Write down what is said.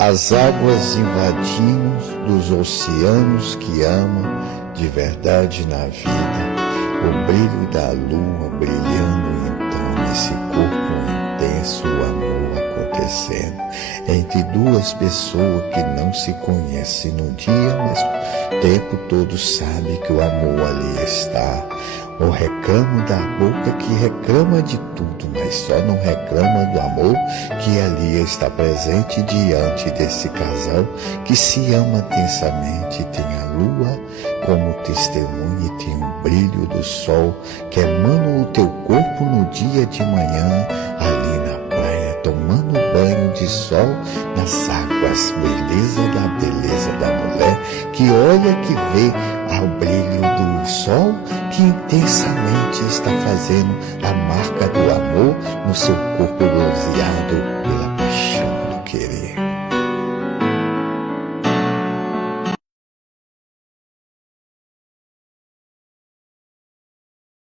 As águas invadimos dos oceanos que amam de verdade na vida, o brilho da lua brilhando então nesse corpo intenso, o amor acontecendo entre duas pessoas que não se conhecem no dia, mas o tempo todo sabe que o amor ali está. O reclamo da boca que reclama de tudo, mas só não reclama do amor que ali está presente diante desse casal que se ama intensamente. Tem a lua como testemunha e tem o brilho do sol que emana o teu corpo no dia de manhã, ali na praia, tomando banho de sol nas águas. Beleza da mulher que olha, que vê ao brilho do sol que intensamente está fazendo a marca do amor no seu corpo bronzeado.